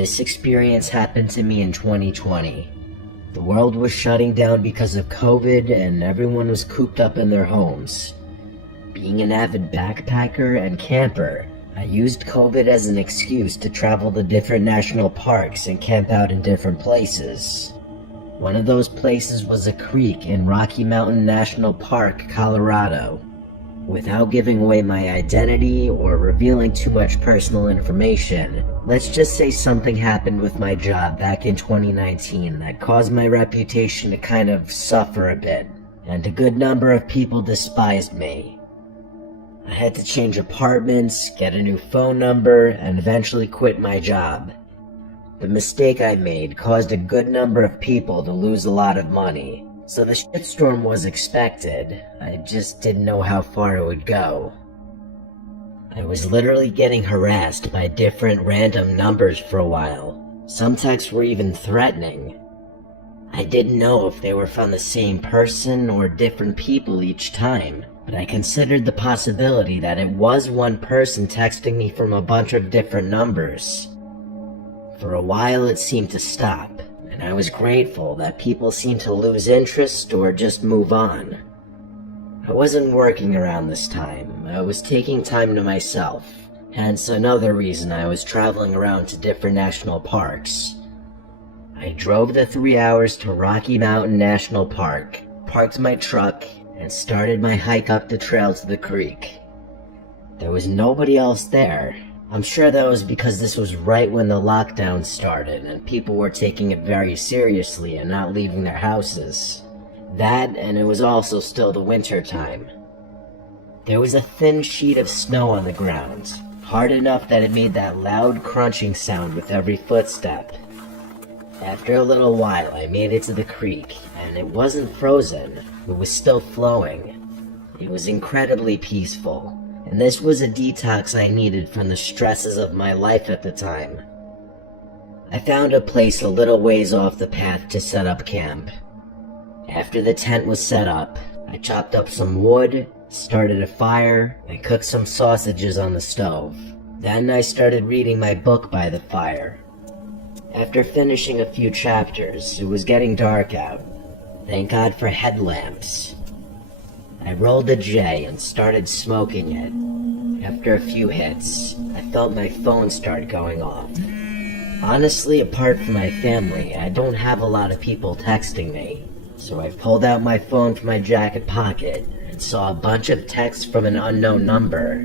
This experience happened to me in 2020. The world was shutting down because of COVID and everyone was cooped up in their homes. Being an avid backpacker and camper, I used COVID as an excuse to travel to different national parks and camp out in different places. One of those places was a creek in Rocky Mountain National Park, Colorado. Without giving away my identity or revealing too much personal information, let's just say something happened with my job back in 2019 that caused my reputation to kind of suffer a bit, and a good number of people despised me. I had to change apartments, get a new phone number, and eventually quit my job. The mistake I made caused a good number of people to lose a lot of money, so the shitstorm was expected. I just didn't know how far it would go. I was literally getting harassed by different random numbers for a while. Some texts were even threatening. I didn't know if they were from the same person or different people each time, but I considered the possibility that it was one person texting me from a bunch of different numbers. For a while it seemed to stop, and I was grateful that people seemed to lose interest or just move on. I wasn't working around this time. I was taking time to myself, hence another reason I was traveling around to different national parks. I drove the 3 hours to Rocky Mountain National Park, parked my truck, and started my hike up the trail to the creek. There was nobody else there. I'm sure that was because this was right when the lockdown started and people were taking it very seriously and not leaving their houses. That, and it was also still the winter time. There was a thin sheet of snow on the ground, hard enough that it made that loud crunching sound with every footstep. After a little while, I made it to the creek, and it wasn't frozen, it was still flowing. It was incredibly peaceful. And this was a detox I needed from the stresses of my life at the time. I found a place a little ways off the path to set up camp. After the tent was set up, I chopped up some wood, started a fire, and cooked some sausages on the stove. Then I started reading my book by the fire. After finishing a few chapters, it was getting dark out. Thank God for headlamps. I rolled a J and started smoking it. After a few hits, I felt my phone start going off. Honestly, apart from my family, I don't have a lot of people texting me, so I pulled out my phone from my jacket pocket and saw a bunch of texts from an unknown number.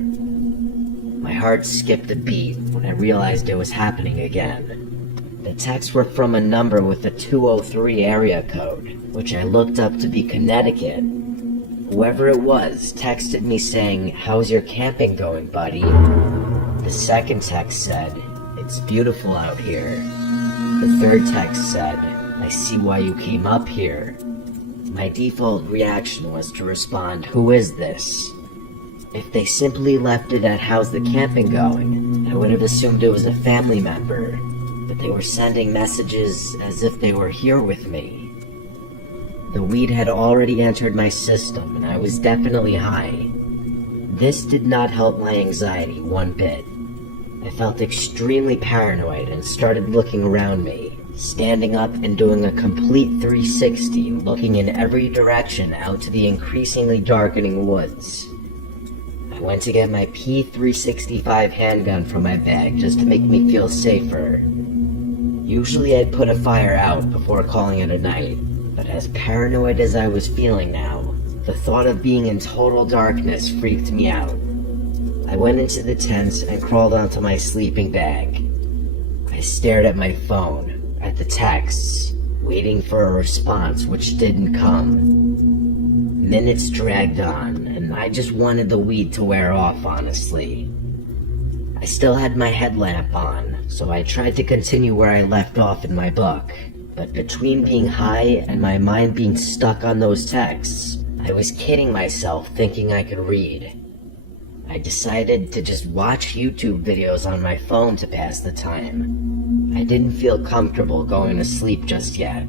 My heart skipped a beat when I realized it was happening again. The texts were from a number with a 203 area code, which I looked up to be Connecticut. Whoever it was texted me saying, "How's your camping going, buddy?" The second text said, "It's beautiful out here." The third text said, "I see why you came up here." My default reaction was to respond, "Who is this?" If they simply left it at "How's the camping going?" I would have assumed it was a family member, but they were sending messages as if they were here with me. The weed had already entered my system, and I was definitely high. This did not help my anxiety one bit. I felt extremely paranoid and started looking around me, standing up and doing a complete 360, looking in every direction out to the increasingly darkening woods. I went to get my P365 handgun from my bag just to make me feel safer. Usually I'd put a fire out before calling it a night. But as paranoid as I was feeling now, the thought of being in total darkness freaked me out. I went into the tent and crawled onto my sleeping bag. I stared at my phone, at the texts, waiting for a response which didn't come. Minutes dragged on, and I just wanted the weed to wear off, honestly. I still had my headlamp on, so I tried to continue where I left off in my book. But between being high and my mind being stuck on those texts, I was kidding myself thinking I could read. I decided to just watch YouTube videos on my phone to pass the time. I didn't feel comfortable going to sleep just yet.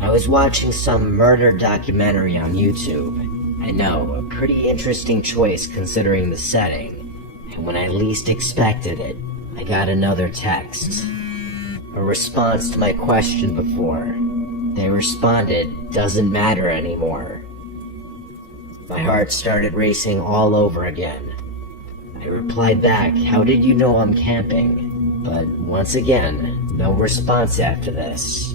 I was watching some murder documentary on YouTube. I know, a pretty interesting choice considering the setting. And when I least expected it, I got another text. a response to my question before. They responded, "Doesn't matter anymore." My heart started racing all over again. I replied back, "How did you know I'm camping?" But once again, no response after this.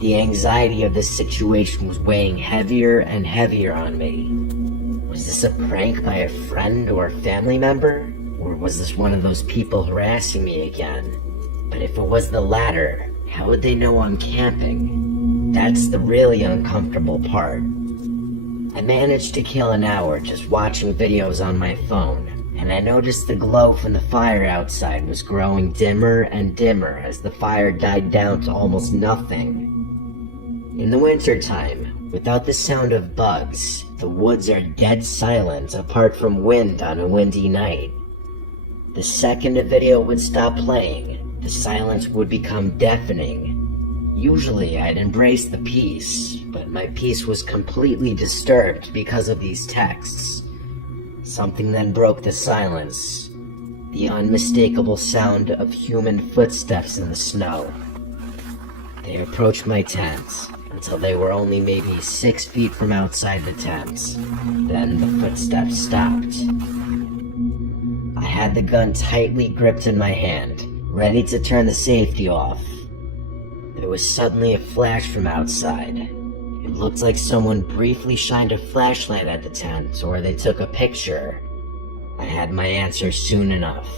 The anxiety of this situation was weighing heavier and heavier on me. Was this a prank by a friend or family member? Or was this one of those people harassing me again? But if it was the latter, how would they know I'm camping? That's the really uncomfortable part. I managed to kill an hour just watching videos on my phone, and I noticed the glow from the fire outside was growing dimmer and dimmer as the fire died down to almost nothing. In the wintertime, without the sound of bugs, the woods are dead silent apart from wind on a windy night. The second a video would stop playing, the silence would become deafening. Usually I'd embrace the peace, but my peace was completely disturbed because of these texts. Something then broke the silence, the unmistakable sound of human footsteps in the snow. They approached my tent until they were only maybe 6 feet from outside the tent. Then the footsteps stopped. I had the gun tightly gripped in my hand, ready to turn the safety off. There was suddenly a flash from outside. It looked like someone briefly shined a flashlight at the tent, or they took a picture. I had my answer soon enough.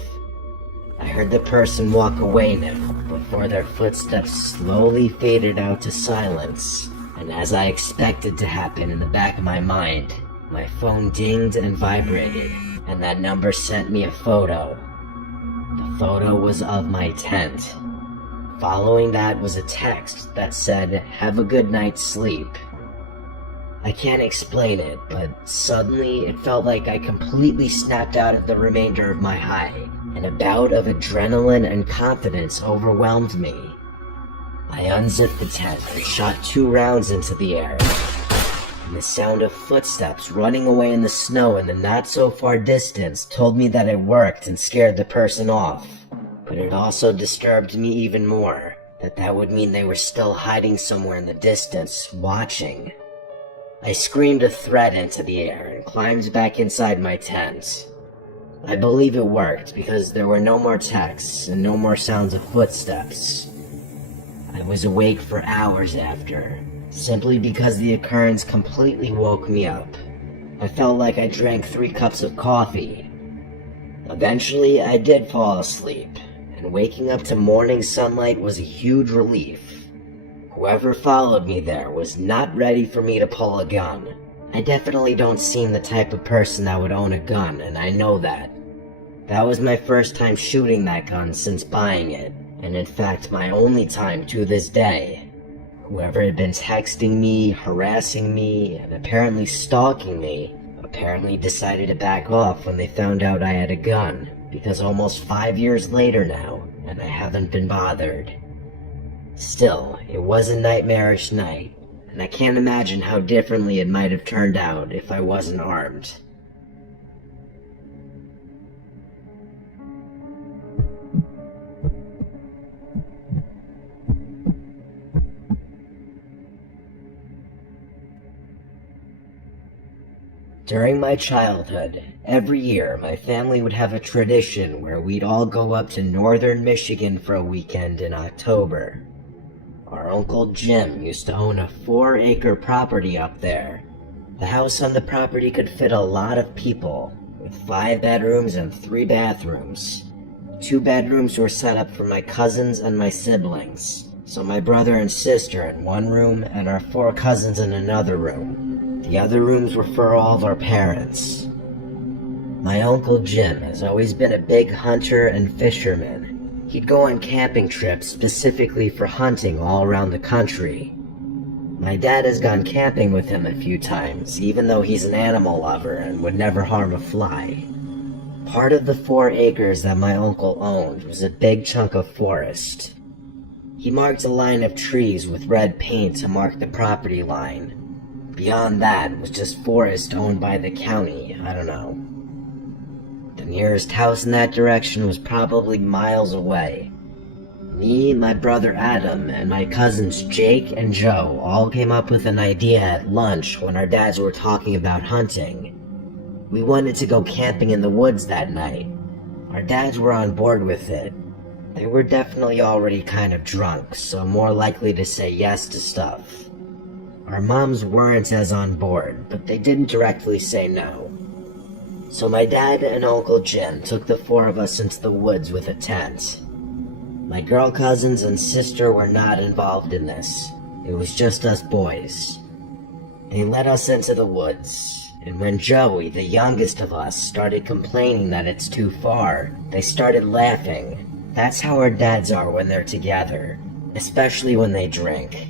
I heard the person walk away now, before their footsteps slowly faded out to silence. And as I expected to happen in the back of my mind, my phone dinged and vibrated, and that number sent me a photo. The photo was of my tent. Following that was a text that said, "Have a good night's sleep." I can't explain it, but suddenly it felt like I completely snapped out of the remainder of my high, and a bout of adrenaline and confidence overwhelmed me. I unzipped the tent and shot 2 rounds into the air, and the sound of footsteps running away in the snow in the not-so-far distance told me that it worked and scared the person off. But it also disturbed me even more, that would mean they were still hiding somewhere in the distance, watching. I screamed a threat into the air and climbed back inside my tent. I believe it worked because there were no more texts and no more sounds of footsteps. I was awake for hours after, simply because the occurrence completely woke me up. I felt like I drank 3 cups of coffee. Eventually, I did fall asleep, and waking up to morning sunlight was a huge relief. Whoever followed me there was not ready for me to pull a gun. I definitely don't seem the type of person that would own a gun, and I know that. That was my first time shooting that gun since buying it, and in fact my only time to this day. Whoever had been texting me, harassing me, and apparently stalking me, apparently decided to back off when they found out I had a gun, because almost 5 years later now, and I haven't been bothered. Still, it was a nightmarish night, and I can't imagine how differently it might have turned out if I wasn't armed. During my childhood, every year my family would have a tradition where we'd all go up to northern Michigan for a weekend in October. Our Uncle Jim used to own a 4-acre property up there. The house on the property could fit a lot of people, with 5 bedrooms and 3 bathrooms. 2 bedrooms were set up for my cousins and my siblings, so my brother and sister in one room and our 4 cousins in another room. The other rooms were for all of our parents. My Uncle Jim has always been a big hunter and fisherman. He'd go on camping trips specifically for hunting all around the country. My dad has gone camping with him a few times, even though he's an animal lover and would never harm a fly. Part of the 4 acres that my uncle owned was a big chunk of forest. He marked a line of trees with red paint to mark the property line. Beyond that was just forest owned by the county, I don't know. The nearest house in that direction was probably miles away. Me, my brother Adam, and my cousins Jake and Joe all came up with an idea at lunch when our dads were talking about hunting. We wanted to go camping in the woods that night. Our dads were on board with it. They were definitely already kind of drunk, so more likely to say yes to stuff. Our moms weren't as on board, but they didn't directly say no. So my dad and Uncle Jim took the four of us into the woods with a tent. My girl cousins and sister were not involved in this. It was just us boys. They led us into the woods, and when Joey, the youngest of us, started complaining that it's too far, they started laughing. That's how our dads are when they're together, especially when they drink.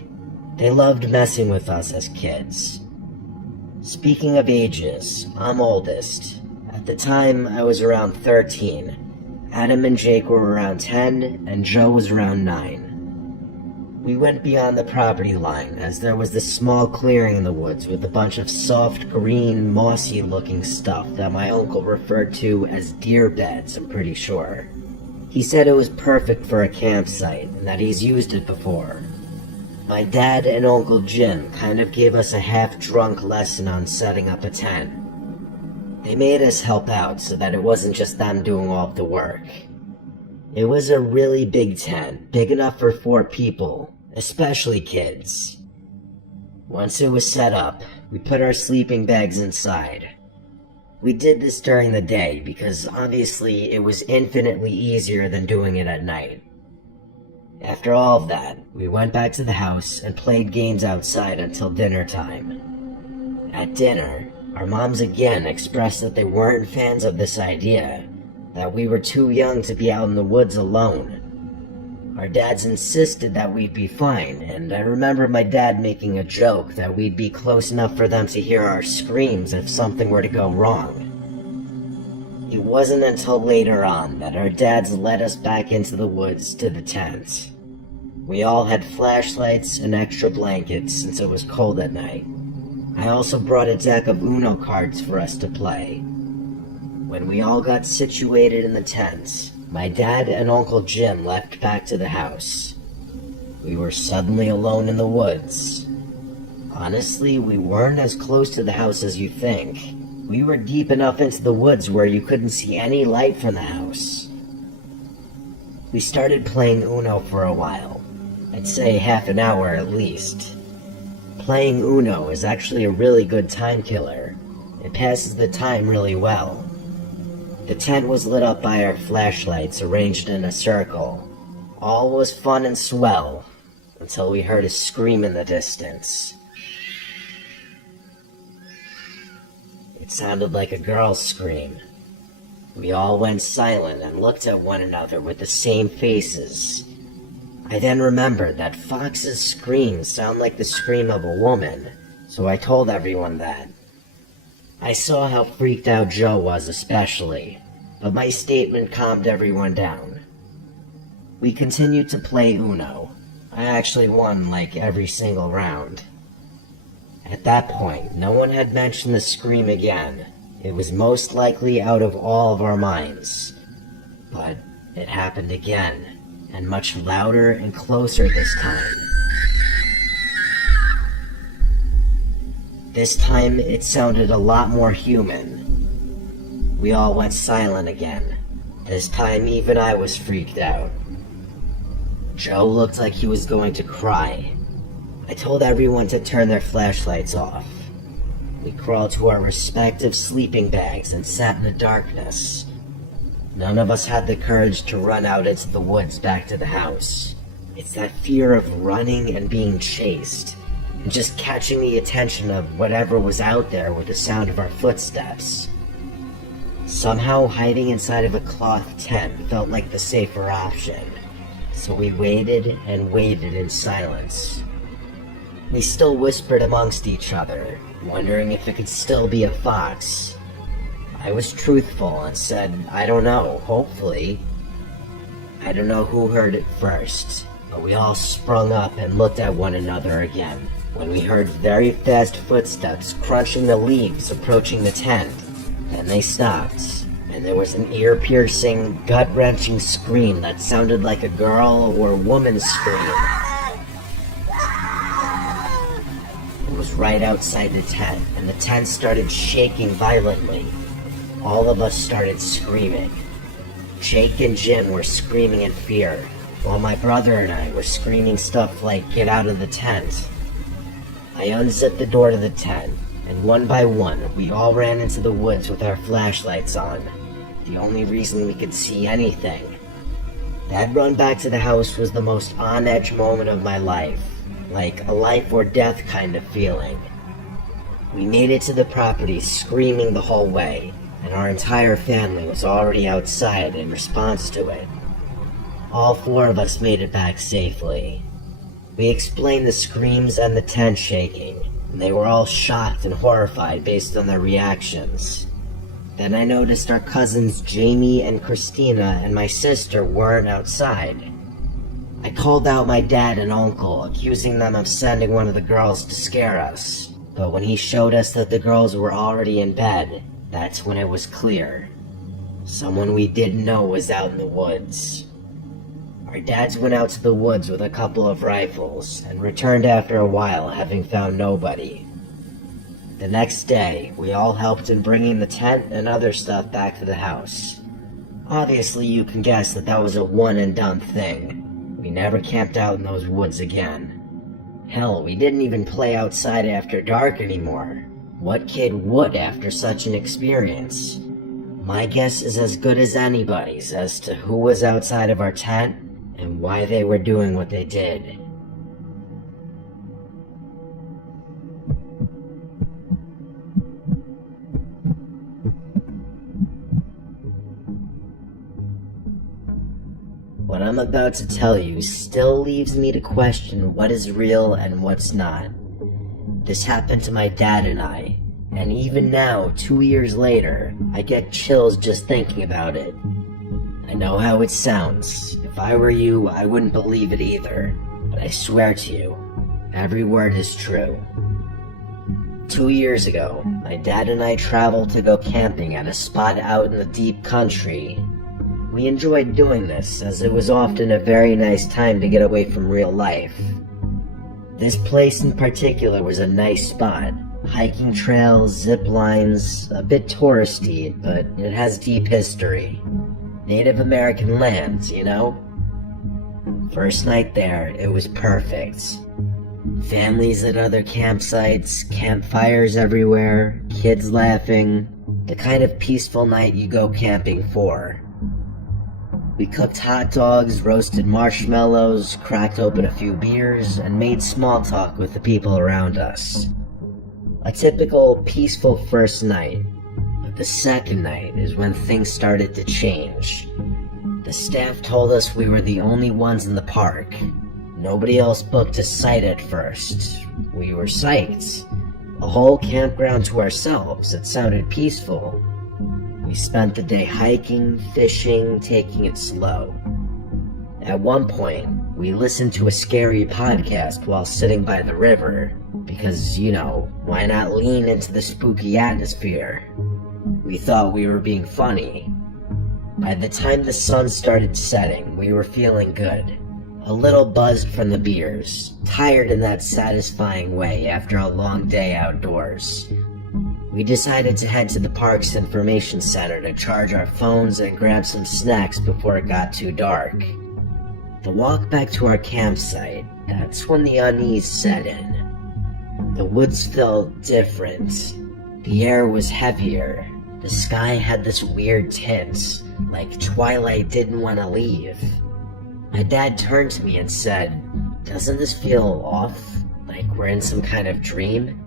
They loved messing with us as kids. Speaking of ages, I'm oldest. At the time, I was around 13. Adam and Jake were around 10, and Joe was around 9. We went beyond the property line, as there was this small clearing in the woods with a bunch of soft green, mossy-looking stuff that my uncle referred to as deer beds, I'm pretty sure. He said it was perfect for a campsite, and that he's used it before. My dad and Uncle Jim kind of gave us a half-drunk lesson on setting up a tent. They made us help out so that it wasn't just them doing all of the work. It was a really big tent, big enough for 4 people, especially kids. Once it was set up, we put our sleeping bags inside. We did this during the day because obviously it was infinitely easier than doing it at night. After all of that, we went back to the house and played games outside until dinner time. At dinner, our moms again expressed that they weren't fans of this idea, that we were too young to be out in the woods alone. Our dads insisted that we'd be fine, and I remember my dad making a joke that we'd be close enough for them to hear our screams if something were to go wrong. It wasn't until later on that our dads led us back into the woods to the tent. We all had flashlights and extra blankets since it was cold at night. I also brought a deck of Uno cards for us to play. When we all got situated in the tent, my dad and Uncle Jim left back to the house. We were suddenly alone in the woods. Honestly, we weren't as close to the house as you think. We were deep enough into the woods where you couldn't see any light from the house. We started playing Uno for a while. I'd say half an hour at least. Playing Uno is actually a really good time killer. It passes the time really well. The tent was lit up by our flashlights arranged in a circle. All was fun and swell, until we heard a scream in the distance. It sounded like a girl's scream. We all went silent and looked at one another with the same faces. I then remembered that foxes' screams sound like the scream of a woman, so I told everyone that. I saw how freaked out Joe was especially, but my statement calmed everyone down. We continued to play Uno. I actually won like every single round. At that point, no one had mentioned the scream again. It was most likely out of all of our minds. But it happened again, and much louder and closer this time. This time, it sounded a lot more human. We all went silent again. This time, even I was freaked out. Joe looked like he was going to cry. I told everyone to turn their flashlights off. We crawled to our respective sleeping bags and sat in the darkness. None of us had the courage to run out into the woods back to the house. It's that fear of running and being chased, and just catching the attention of whatever was out there with the sound of our footsteps. Somehow hiding inside of a cloth tent felt like the safer option, so we waited and waited in silence. We still whispered amongst each other, wondering if it could still be a fox. I was truthful and said, I don't know, hopefully. I don't know who heard it first, but we all sprung up and looked at one another again, when we heard very fast footsteps crunching the leaves approaching the tent. Then they stopped, and there was an ear-piercing, gut-wrenching scream that sounded like a girl or woman's scream. It was right outside the tent, and the tent started shaking violently. All of us started screaming. Jake and Jim were screaming in fear, while my brother and I were screaming stuff like, "Get out of the tent." I unzipped the door to the tent, and one by one, we all ran into the woods with our flashlights on, the only reason we could see anything. That run back to the house was the most on-edge moment of my life, like a life or death kind of feeling. We made it to the property screaming the whole way, and our entire family was already outside in response to it. All 4 of us made it back safely. We explained the screams and the tent shaking, and they were all shocked and horrified based on their reactions. Then I noticed our cousins Jamie and Christina and my sister weren't outside. I called out my dad and uncle, accusing them of sending one of the girls to scare us, but when he showed us that the girls were already in bed, that's when it was clear. Someone we didn't know was out in the woods. Our dads went out to the woods with a couple of rifles and returned after a while, having found nobody. The next day, we all helped in bringing the tent and other stuff back to the house. Obviously, you can guess that that was a one-and-done thing. We never camped out in those woods again. Hell, we didn't even play outside after dark anymore. What kid would after such an experience? My guess is as good as anybody's as to who was outside of our tent and why they were doing what they did. What I'm about to tell you still leaves me to question what is real and what's not. This happened to my dad and I, and even now, 2 years later, I get chills just thinking about it. I know how it sounds. If I were you, I wouldn't believe it either, but I swear to you, every word is true. 2 years ago, my dad and I traveled to go camping at a spot out in the deep country. We enjoyed doing this, as it was often a very nice time to get away from real life. This place in particular was a nice spot. Hiking trails, zip lines, a bit touristy, but it has deep history. Native American lands, you know? First night there, it was perfect. Families at other campsites, campfires everywhere, kids laughing. The kind of peaceful night you go camping for. We cooked hot dogs, roasted marshmallows, cracked open a few beers, and made small talk with the people around us. A typical peaceful first night, but the second night is when things started to change. The staff told us we were the only ones in the park. Nobody else booked a site at first. We were psyched. A whole campground to ourselves. It sounded peaceful. We spent the day hiking, fishing, taking it slow. At one point, we listened to a scary podcast while sitting by the river, because, you know, why not lean into the spooky atmosphere? We thought we were being funny. By the time the sun started setting, we were feeling good. A little buzzed from the beers, tired in that satisfying way after a long day outdoors. We decided to head to the park's information center to charge our phones and grab some snacks before it got too dark. The walk back to our campsite, that's when the unease set in. The woods felt different. The air was heavier. The sky had this weird tint, like twilight didn't want to leave. My dad turned to me and said, "Doesn't this feel off? Like we're in some kind of dream?"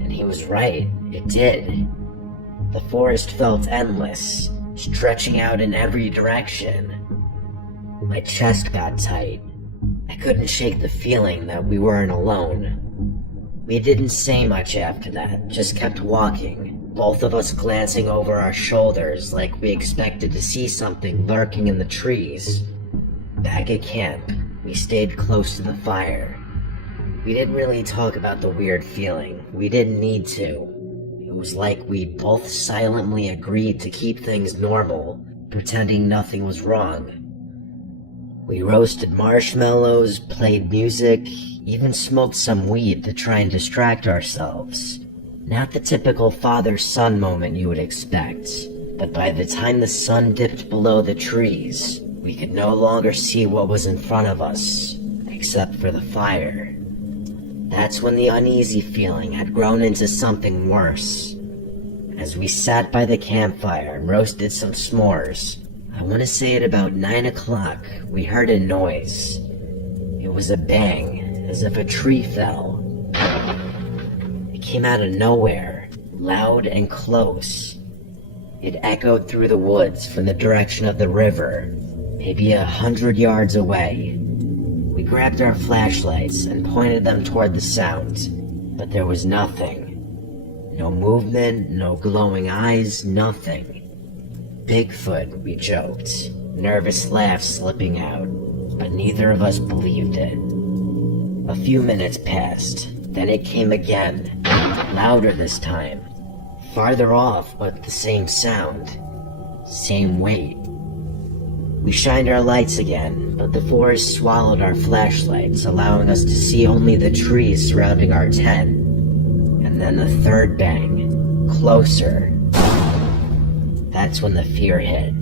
And he was right, it did. The forest felt endless, stretching out in every direction. My chest got tight. I couldn't shake the feeling that we weren't alone. We didn't say much after that, just kept walking, both of us glancing over our shoulders like we expected to see something lurking in the trees. Back at camp, we stayed close to the fire. We didn't really talk about the weird feeling. We didn't need to. It was like we both silently agreed to keep things normal, pretending nothing was wrong. We roasted marshmallows, played music, even smoked some weed to try and distract ourselves. Not the typical father-son moment you would expect, but by the time the sun dipped below the trees, we could no longer see what was in front of us, except for the fire. That's when the uneasy feeling had grown into something worse. As we sat by the campfire and roasted some s'mores, I want to say at about 9 o'clock, we heard a noise. It was a bang, as if a tree fell. It came out of nowhere, loud and close. It echoed through the woods from the direction of the river, maybe 100 yards away. We grabbed our flashlights and pointed them toward the sound, but there was nothing. No movement, no glowing eyes, nothing. Bigfoot, we joked, nervous laughs slipping out, but neither of us believed it. A few minutes passed, then it came again, louder this time. Farther off, but the same sound, same weight. We shined our lights again, but the forest swallowed our flashlights, allowing us to see only the trees surrounding our tent. And then the third bang, closer. That's when the fear hit.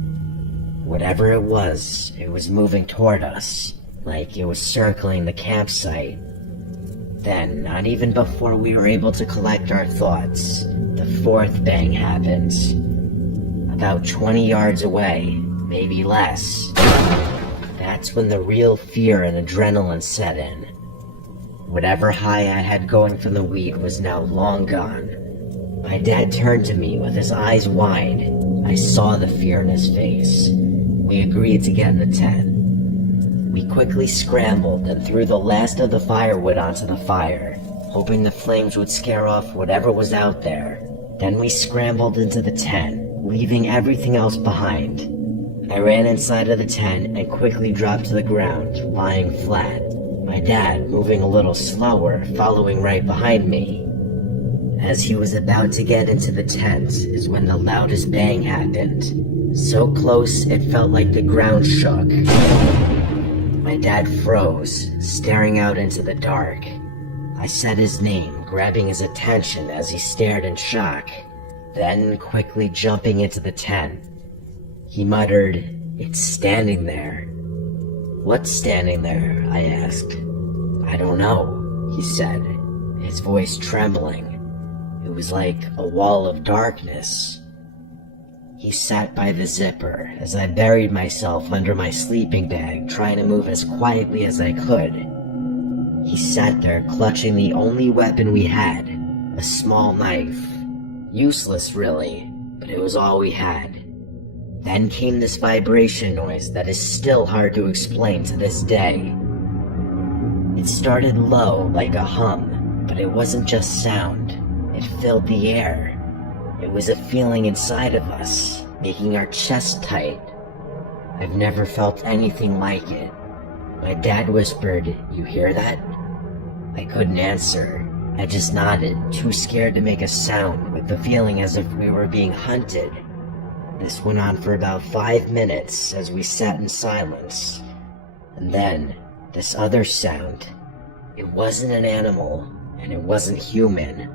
Whatever it was moving toward us, like it was circling the campsite. Then, not even before we were able to collect our thoughts, the fourth bang happened. About 20 yards away, maybe less. That's when the real fear and adrenaline set in. Whatever high I had going from the weed was now long gone. My dad turned to me with his eyes wide. I saw the fear in his face. We agreed to get in the tent. We quickly scrambled and threw the last of the firewood onto the fire, hoping the flames would scare off whatever was out there. Then we scrambled into the tent, leaving everything else behind. I ran inside of the tent and quickly dropped to the ground, lying flat. My dad, moving a little slower, following right behind me. As he was about to get into the tent is when the loudest bang happened. So close it felt like the ground shook. My dad froze, staring out into the dark. I said his name, grabbing his attention as he stared in shock, then quickly jumping into the tent. He muttered, "It's standing there." "What's standing there?" I asked. "I don't know," he said, his voice trembling. It was like a wall of darkness. He sat by the zipper as I buried myself under my sleeping bag, trying to move as quietly as I could. He sat there clutching the only weapon we had, a small knife. Useless, really, but it was all we had. Then came this vibration noise that is still hard to explain to this day. It started low, like a hum, but it wasn't just sound. It filled the air. It was a feeling inside of us, making our chest tight. I've never felt anything like it. My dad whispered, "You hear that?" I couldn't answer. I just nodded, too scared to make a sound, with the feeling as if we were being hunted. This went on for about 5 minutes as we sat in silence. And then, this other sound. It wasn't an animal, and it wasn't human.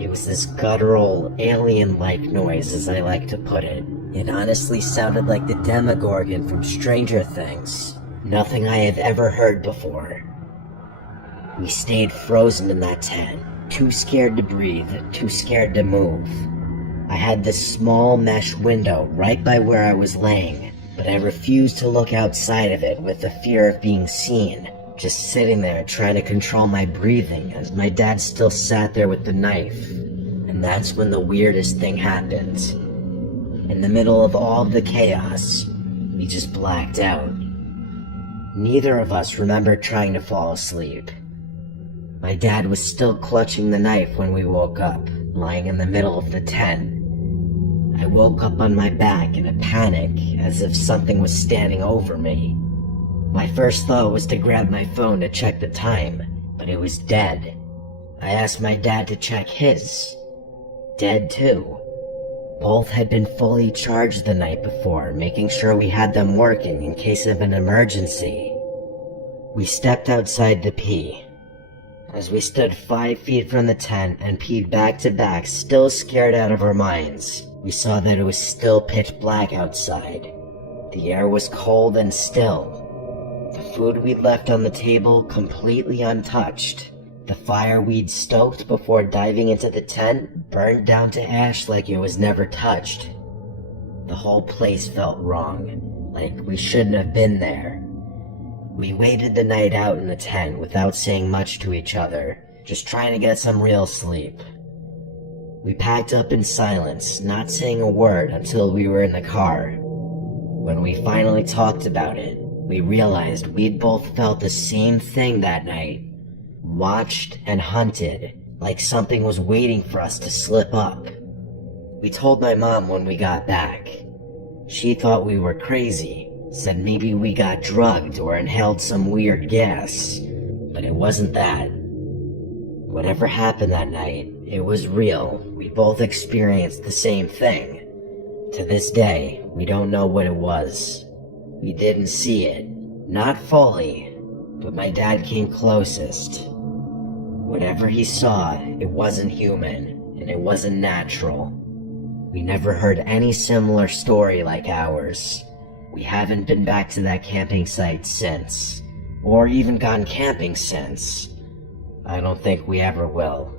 It was this guttural, alien-like noise, as I like to put it. It honestly sounded like the Demogorgon from Stranger Things. Nothing I have ever heard before. We stayed frozen in that tent, too scared to breathe, too scared to move. I had this small mesh window right by where I was laying, but I refused to look outside of it with the fear of being seen, just sitting there trying to control my breathing as my dad still sat there with the knife. And that's when the weirdest thing happened. In the middle of all the chaos, we just blacked out. Neither of us remembered trying to fall asleep. My dad was still clutching the knife when we woke up, lying in the middle of the tent. I woke up on my back in a panic, as if something was standing over me. My first thought was to grab my phone to check the time, but it was dead. I asked my dad to check his. dead too. Both had been fully charged the night before, making sure we had them working in case of an emergency. We stepped outside to pee. As we stood 5 feet from the tent and peed back to back, still scared out of our minds, we saw that it was still pitch black outside. The air was cold and still. The food we'd left on the table completely untouched. The fire we'd stoked before diving into the tent burned down to ash like it was never touched. The whole place felt wrong, like we shouldn't have been there. We waited the night out in the tent without saying much to each other, just trying to get some real sleep. We packed up in silence, not saying a word until we were in the car. When we finally talked about it, we realized we'd both felt the same thing that night. Watched and hunted, like something was waiting for us to slip up. We told my mom when we got back. She thought we were crazy, said maybe we got drugged or inhaled some weird gas, but it wasn't that. Whatever happened that night, it was real. We both experienced the same thing. To this day, we don't know what it was. We didn't see it, not fully, but my dad came closest. Whatever he saw, it wasn't human, and it wasn't natural. We never heard any similar story like ours. We haven't been back to that camping site since, or even gone camping since. I don't think we ever will.